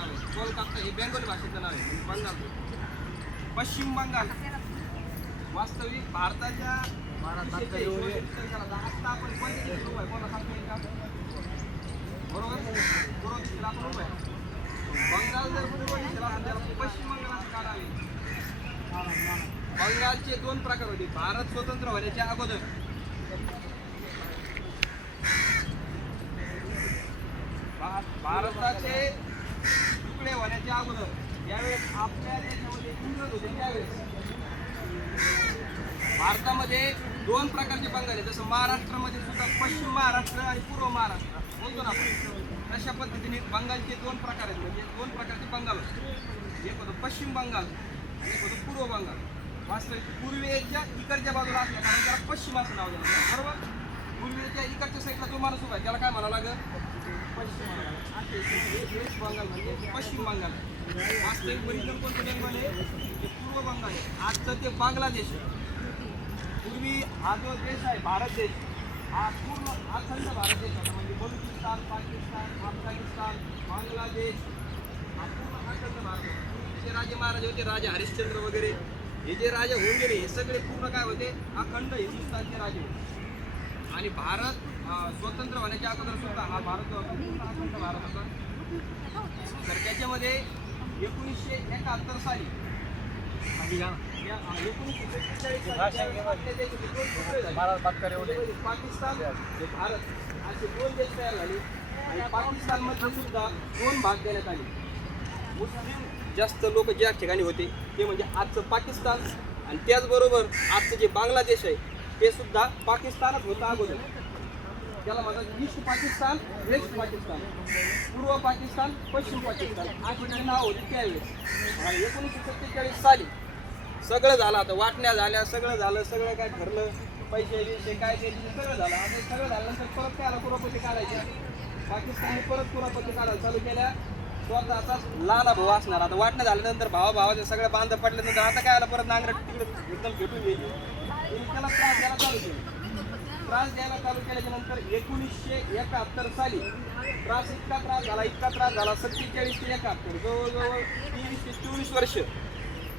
नाव आहे. कोलकाता हे बेंगोली भाषेचं नाव आहे. बंगाल, पश्चिम बंगाल वास्तविक भारताच्या आता आपण कोणत्या देशात उभं आहे कोणाला सांगता येईल का? बरोबर पूर्व दिशेला आपण उभं आहे. बंगाल जर पूर्व दिशेला असेल त्याला पश्चिम बंगाल असं काढावे. बंगालचे दोन प्रकार होते. भारत स्वतंत्र होण्याच्या अगोदर भारताचे तुकडे होण्याच्या अगोदर यावेळेस आपल्या देशामध्ये इंग्रज होते त्यावेळेस भारतामध्ये दोन प्रकारचे बंगाल आहे. जसं महाराष्ट्रामध्ये सुद्धा पश्चिम महाराष्ट्र आणि पूर्व महाराष्ट्र बोलतो ना आपण, तशा पद्धतीने बंगालचे दोन प्रकार आहेत. म्हणजे दोन प्रकारचे बंगाल होते. एक होतं पश्चिम बंगाल आणि एक होतं पूर्व बंगाल. वास्तविक पूर्वेच्या इकडच्या बाजूला असल्या कारण त्याला पश्चिम असं नाव दिलं, बरोबर. पूर्वेच्या इकडच्या साईडला जो माणूस उभा आहे त्याला काय म्हणावं लागेल? पश्चिम बंगाल. वेस्ट बंगाल म्हणजे पश्चिम बंगाल. वास्तविक ओरिजिनल कोणतं बेंगॉल आहे? ते पूर्व बंगाल आहे. आजचं ते बांगलादेश आहे. पूर्वी हा जो देश आहे भारत देश हा पूर्ण अखंड भारत देश होता. म्हणजे बलुचिस्तान, पाकिस्तान, अफगाणिस्तान, बांगलादेश हा पूर्ण अखंड भारत होता. जे राजे महाराजे होते, राजा हरिश्चंद्र वगैरे हे जे राजे होऊन गेले हे सगळे पूर्ण काय होते? अखंड हिंदुस्थानचे राजे होते. आणि भारत स्वतंत्र होण्याच्या अगोदर सुद्धा हा भारत पूर्ण अखंड भारत होता. तर त्याच्यामध्ये 1971 साली 1947 पाकिस्तान भारत असे दोन देश तयार झाले. आणि पाकिस्तानमध्ये सुद्धा दोन भाग देण्यात आले. मुस्लिम जास्त लोक ज्या ठिकाणी होते ते म्हणजे आजचं पाकिस्तान आणि त्याचबरोबर आजचं जे बांगलादेश आहे ते सुद्धा पाकिस्तानच होतं अगोदर. त्याला म्हणतात ईस्ट पाकिस्तान, वेस्ट पाकिस्तान, पूर्व पाकिस्तान, पश्चिम पाकिस्तान अशी नाव होती त्यावेळेस. आणि 1947 साली सगळं झालं. आता वाटण्या झाल्या, सगळं झालं, सगळं काय ठरलं, पैसे बिशे काय द्यायचे सगळं झालं. आता सगळं झाल्यानंतर परत काय आला? पुरापती काढायच्या. पाकिस्तानने परत पुरापती काढायला चालू केल्या. स्वतः आता लहान भाऊ असणार. आता वाटणं झाल्यानंतर भावाच्या सगळ्या बांध पडल्यानंतर आता काय आलं? परत नांगर तिकडे एकदम भेटून घ्यायची. त्याला त्रास द्यायला चालू केलं. त्रास द्यायला चालू केल्याच्या नंतर 1971 साली इतका त्रास झाला 47 ते 71 जवळजवळ 23 ते 24 वर्ष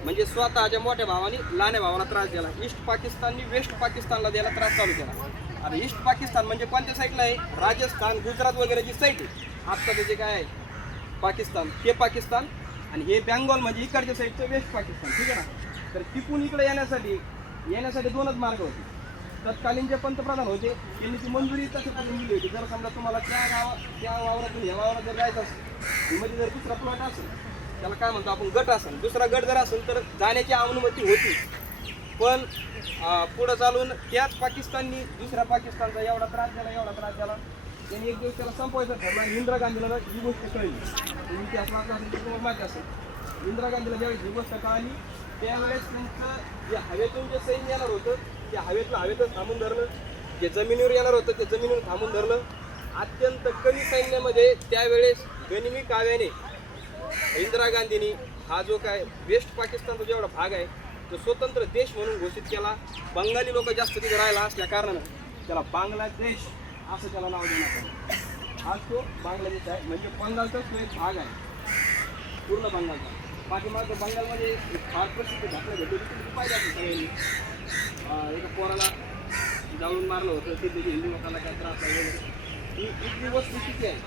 म्हणजे स्वतःच्या मोठ्या भावाने लहान्या भावाला त्रास दिला. ईस्ट पाकिस्ताननी वेस्ट पाकिस्तानला द्यायला त्रास चालू केला. आता ईस्ट पाकिस्तान म्हणजे कोणत्या साईडला आहे? राजस्थान, गुजरात वगैरे जी साईड आहे आत्ता त्याचे काय आहे पाकिस्तान, हे पाकिस्तान. आणि हे बेंगॉल म्हणजे इकडच्या साईडचं वेस्ट पाकिस्तान, ठीक आहे ना. तर तिकून इकडे येण्यासाठी दोनच मार्ग होते. तत्कालीन जे पंतप्रधान होते त्यांनी ती मंजुरी तशी करून दिली होती. जर समजा तुम्हाला त्या वावरातून ह्या वावरात जर जायचं असेल, मध्ये जर दुसरा प्लॉट असेल त्याला काय म्हणतो आपण गट असेल, दुसरा गट जर असेल तर जाण्याची अनुमती होती. पण पुढं चालून त्याच पाकिस्ताननी दुसऱ्या पाकिस्तानचा एवढा त्रास झाला त्यांनी एक दिवस त्याला संपवायचं ठरलं. आणि इंदिरा गांधीला ही गोष्ट कळली. इतिहास वाचला असेल तर तुम्हाला माहिती असेल. इंदिरा गांधीला ज्यावेळेस ही गोष्ट कळली त्यावेळेस त्यांचं जे हवेतून जे सैन्य येणार होतं ते हवेतच थांबून धरलं. जे जमिनीवर येणार होतं ते जमिनीवर थांबून धरलं. अत्यंत कमी सैन्यामध्ये त्यावेळेस गनिमी काव्याने इंदिरा गांधींनी हा जो काय वेस्ट पाकिस्तानचा जेवढा भाग आहे तो स्वतंत्र देश म्हणून घोषित केला. बंगाली लोक जास्त तिथे राहायला असल्या कारणानं त्याला बांगलादेश असं त्याला नाव देण्यात आलं. आज तो बांगलादेश आहे. म्हणजे बंगालचाच तो एक भाग आहे पूर्ण बंगालचा. पाठीमागं बंगालमध्ये एक फार प्रसिद्ध घटना घडली होती पाहिजे असेल सगळ्यांनी. एका पोराला जाळून मारलं होतं. ते त्याच्या हिंदू लोकांना काय त्रास आहे वगैरे. ही इथली वस्तुस्थिती आहे.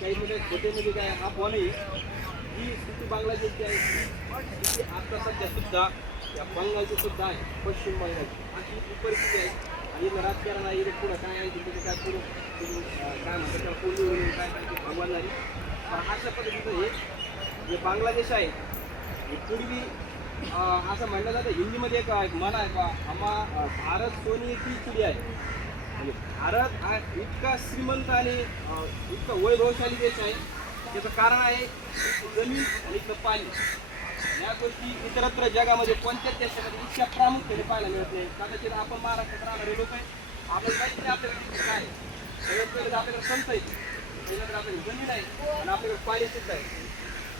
काही म्हणजे छोटेमध्ये काय हा फोन आहे ही स्थिती बांगलादेशची आहे. तिथे आता सध्या सुद्धा या बंगालची सुद्धा आहे, पश्चिम बंगालची अशी ही परिस्थिती आहे. आणि राजकारण आहे पुढं काय आहे तिथे काय पुढं काय म्हणतात त्याला पोलिओ काय काय ते भगवानणारी. पण अशा पद्धतीचं हे जे बांगलादेश आहे हे पूर्वी असं म्हणलं जातं हिंदीमध्ये एक म्हण आहे का भारत सोने की चिडी आहे. म्हणजे भारत हा इतका श्रीमंत आणि इतका वैभवशाली देश आहे. त्याचं कारण आहे जमीन आणि इथलं पाणी. या गोष्टी इतरत्र जगामध्ये कोणत्याच देशामध्ये इतक्या प्रामुख्याने पाहायला मिळत नाही. कदाचित आपण महाराष्ट्रात राहणारे लोक आहे आपल्याला माहिती नाही आपल्याकडे काय आहे. सगळ्यात पहिले आपल्याकडे संत आहे, त्याच्याकडे आपल्याकडे जमीन आहे आणि आपल्याकडे पाणी सुद्धा आहे.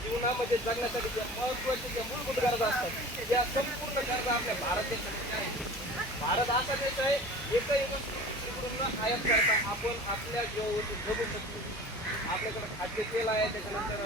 जीवनामध्ये जगण्यासाठी ज्या महत्त्वाच्या ज्या मूलभूत गरजा असतात या संपूर्ण गरजा आपल्या भारत देशामध्ये आहेत. भारत असा देश आहे एकही वस्तू तिकडून आयात करता आपण आपल्या जीवावरती जगू शकतो. आपल्याकडे खाद्यतेल आहे, त्याच्यानंतर